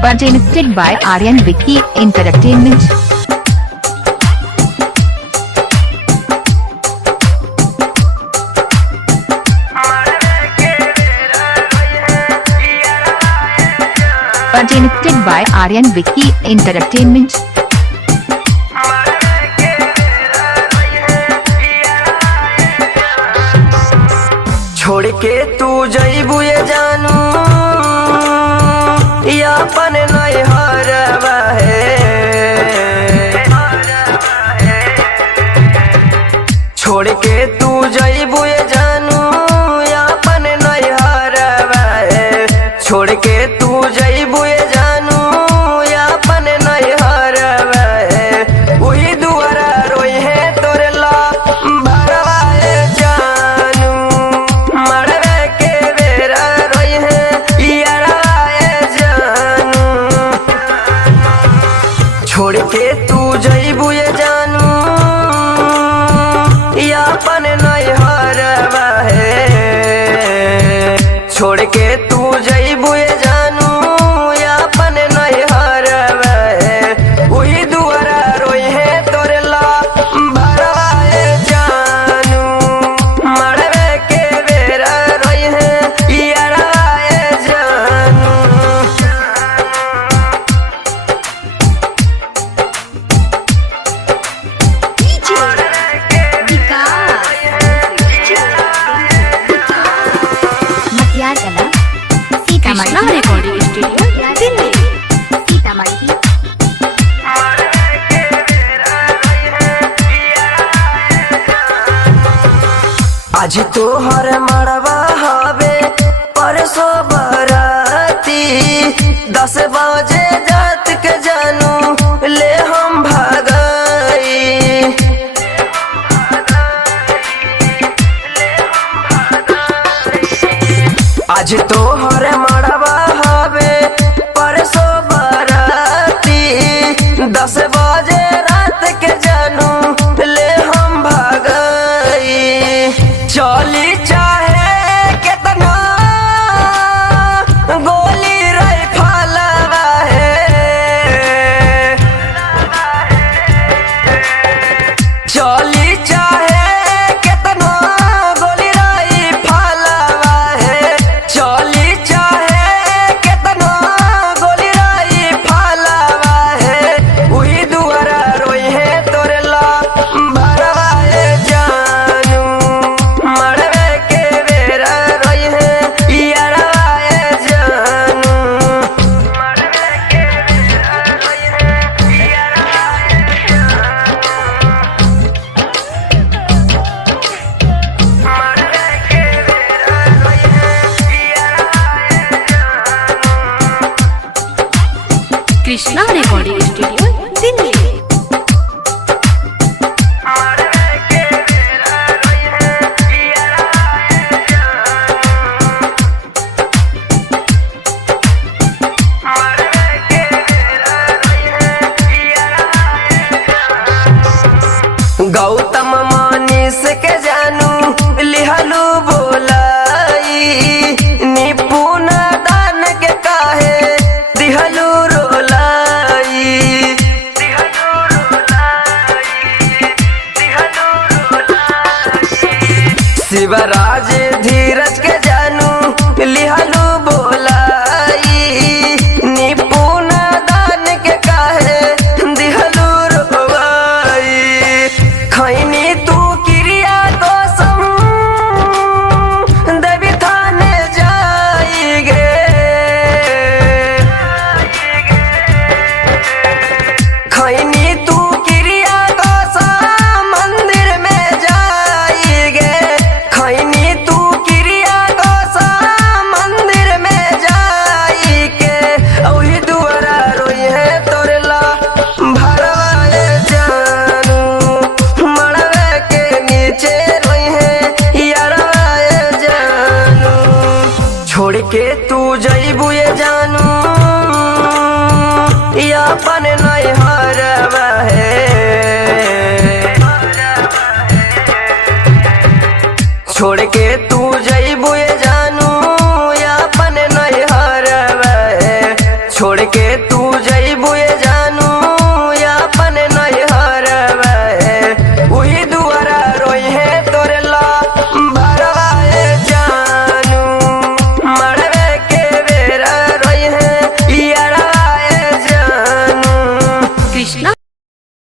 Presented by Aryan Vicky Entertainment. Presented by Aryan Vicky Entertainment. छोड़ के तू जइबू ये जानू या अपन नैहरवा है। छोड़ के तू जइबू ये जानू या अपन नैहरवा है। छोड़ के तू जइबू ये जानू या अपन नैहरवा है। वही दुआरा रोई है तोरे ला भरवा है जानू। मरवे के बेरा रोई है यारा है जानू। छोड़ के तू जइबू ये जानू या अपन नैहरवा है। छोड़ के तू जइबू ये जानू या अपन नैहरवा है। वही दुआरा रोई है तोरे ला भरवा है जानू। मरवे के बेरा रोई है यारा है जानू। Krishna recording studio Delhi. आज तोहर मरवा हवे परसों बराती। 10 बजे रात के जानू ले हम भागई। आज तोहर मरवा हवे परसों बराती। 10 बजे रात के जानू ले हम भागई। चली चाहे कितना गोली राइफलवा है। चली चाहे कितना गोली राइफलवा है। चली चाहे कितना गोली राइफलवा है। वही दुआरा रोई है तोरे ला भरवा है जानू। मरवे के बेरा रोई है यारा है जानू। मरवे के बेरा रोई है यारा है जानू। मरवे के बेरा रोई है यारा है जानू। Krishna recording studio Delhi. मरवे के बेरा रोई है यारा है जानू। मरवे के बेरा रोई है यारा है जानू। गौतम मानिस के जानू लिहलू बोलाई। निपुण दान के काहे दिहलू रोलाई। दिहलू रोलाई, दिहलू रोलाई। शिवराज धीरज के जानू लिहलू बोलाई। निपुण दान के काहे दिहलू रोवाई। खैनी तू क्रिया कसम देवी थाने जाई गे। खैनी तू क्रिया कसम मंदिर में जाई गे। खैनी तू क्रिया कसम मंदिर में जाई के। ओही दुआरा रोई है तोरे ला भरवा है जानू। मरवे के नीचे रोई है यारा है जानू। छोड़ के तू जइबू ये जानू या अपन नैहरवा है। छोड़ के तू जइबू ये जानू या अपन नैहरवा है। छोड़ के तू